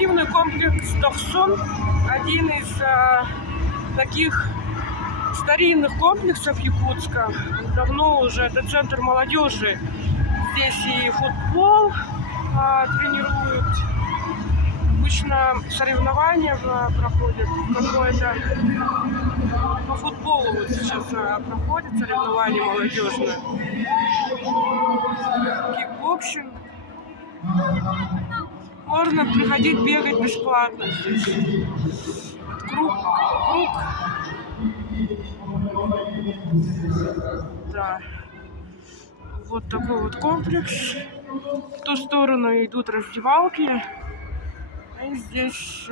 спортивный комплекс Тохсон, один из таких старинных комплексов Якутска. Давно уже это центр молодежи. Здесь и футбол тренируют. Обычно соревнования проходят. Какое-то по футболу вот сейчас проходит соревнование молодежное. Кикбоксинг. Можно приходить бегать бесплатно здесь. Круг. Да. Вот такой вот комплекс. В ту сторону идут раздевалки. И здесь